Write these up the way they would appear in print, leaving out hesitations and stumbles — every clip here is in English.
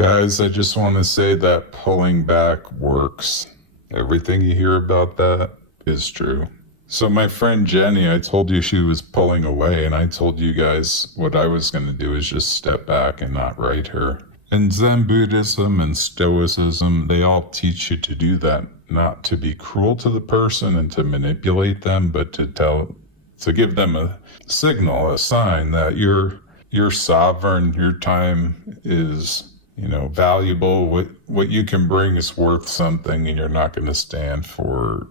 Guys, I just want to say that pulling back works. Everything you hear about that is true. So my friend Jenny, I told you she was pulling away, and I told you guys what I was going to do is just step back and not write her. And Zen Buddhism and Stoicism, they all teach you to do that, not to be cruel to the person and to manipulate them, but to give them a signal, a sign that you're sovereign, your time is valuable. What you can bring is worth something, and you're not going to stand for,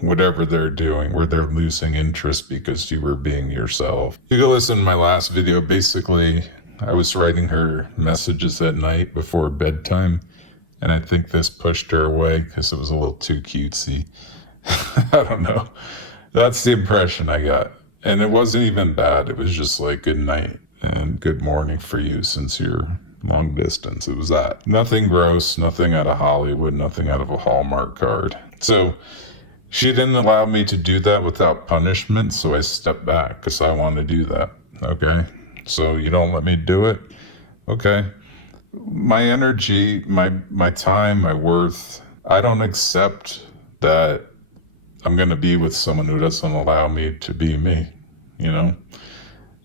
whatever they're doing, where they're losing interest because you were being yourself. You can listen to my last video. Basically, I was writing her messages at night before bedtime, and I think this pushed her away because it was a little too cutesy. I don't know. That's the impression I got. And it wasn't even bad. It was just like good night and good morning for you since you're long distance. It was that. Nothing gross, nothing out of Hollywood, nothing out of a Hallmark card. So she didn't allow me to do that without punishment, so I stepped back because I want to do that. Okay? So you don't let me do it? Okay. My energy, my time, my worth, I don't accept that I'm going to be with someone who doesn't allow me to be me, And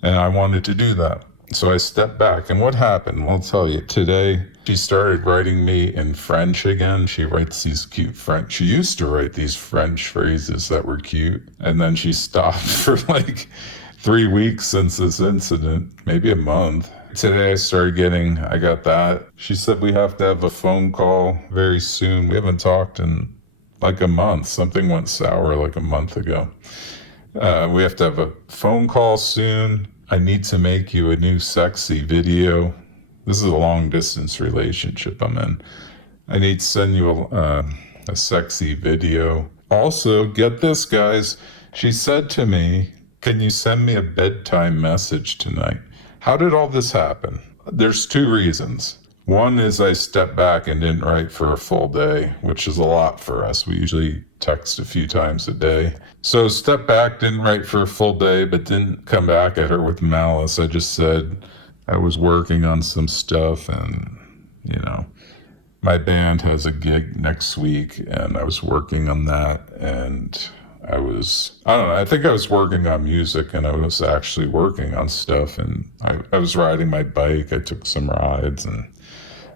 I wanted to do that. So I stepped back. And what happened? Well, I'll tell you. Today, she started writing me in French again. She writes these cute French. She used to write these French phrases that were cute. And then she stopped for like 3 weeks since this incident, maybe a month. Today I got that. She said we have to have a phone call very soon. We haven't talked in like a month. Something went sour like a month ago. We have to have a phone call soon. I need to make you a new sexy video. This is a long distance relationship I'm in. I need to send you a sexy video. Also, get this, guys. She said to me, can you send me a bedtime message tonight? How did all this happen? There's 2 reasons. One is I stepped back and didn't write for a full day, which is a lot for us. We usually text a few times a day. So step back, didn't write for a full day, but didn't come back at her with malice. I just said I was working on some stuff and, my band has a gig next week and I was working on that, and I don't know, I think I was working on music and I was actually working on stuff, and I was riding my bike. I took some rides and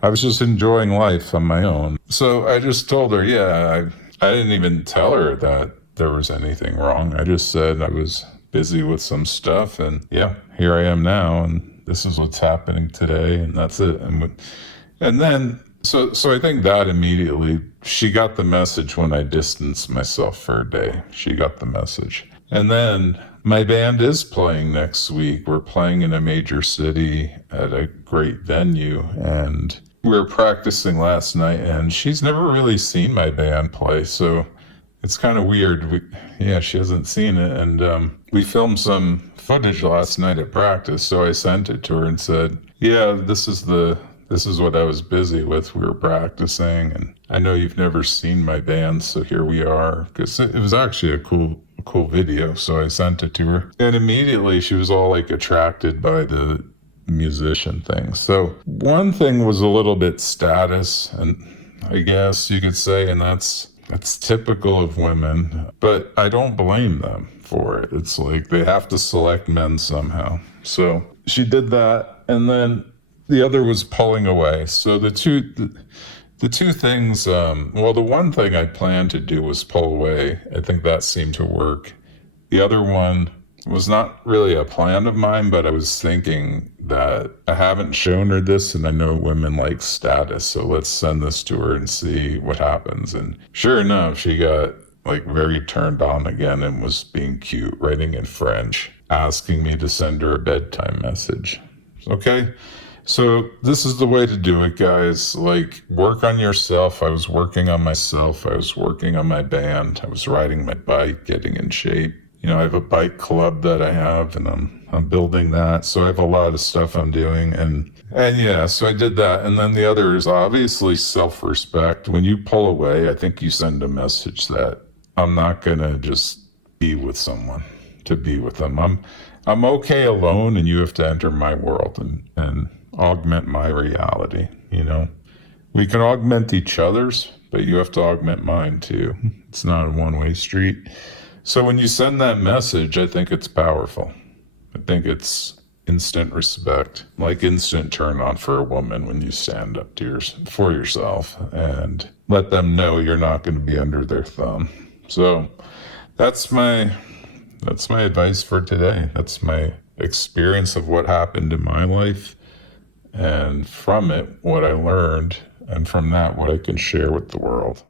I was just enjoying life on my own. So I just told her, I didn't even tell her that there was anything wrong. I just said I was busy with some stuff, and here I am now, and this is what's happening today, and that's it. And then, so I think that immediately, she got the message when I distanced myself for a day. She got the message. And then my band is playing next week. We're playing in a major city at a great venue, and we were practicing last night, and she's never really seen my band play, so it's kind of weird. She hasn't seen it, and we filmed some footage last night at practice, so I sent it to her and said, this is what I was busy with. We were practicing, and I know you've never seen my band, so here we are, because it was actually a cool video, so I sent it to her, and immediately she was all like attracted by the musician thing. So one thing was a little bit status, and I guess you could say, and that's typical of women, but I don't blame them for it. It's like they have to select men somehow. So she did that, and then the other was pulling away. So the two things, the one thing I planned to do was pull away. I think that seemed to work. The other one was not really a plan of mine, but I was thinking that I haven't shown her this, and I know women like status, so let's send this to her and see what happens. And sure enough, she got like very turned on again and was being cute, writing in French, asking me to send her a bedtime message. Okay? So this is the way to do it, guys. Like, work on yourself. I was working on myself. I was working on my band. I was riding my bike, getting in shape. I have a bike club that I have, and I'm building that. So I have a lot of stuff I'm doing, and so I did that. And then the other is obviously self-respect. When you pull away, I think you send a message that I'm not gonna just be with someone to be with them. I'm okay alone, and you have to enter my world, and augment my reality, you know? We can augment each other's, but you have to augment mine too. It's not a one-way street. So when you send that message, I think it's powerful. I think it's instant respect, like instant turn on for a woman when you stand up to for yourself and let them know you're not going to be under their thumb. So that's my advice for today. That's my experience of what happened in my life, and from it, what I learned, and from that, what I can share with the world.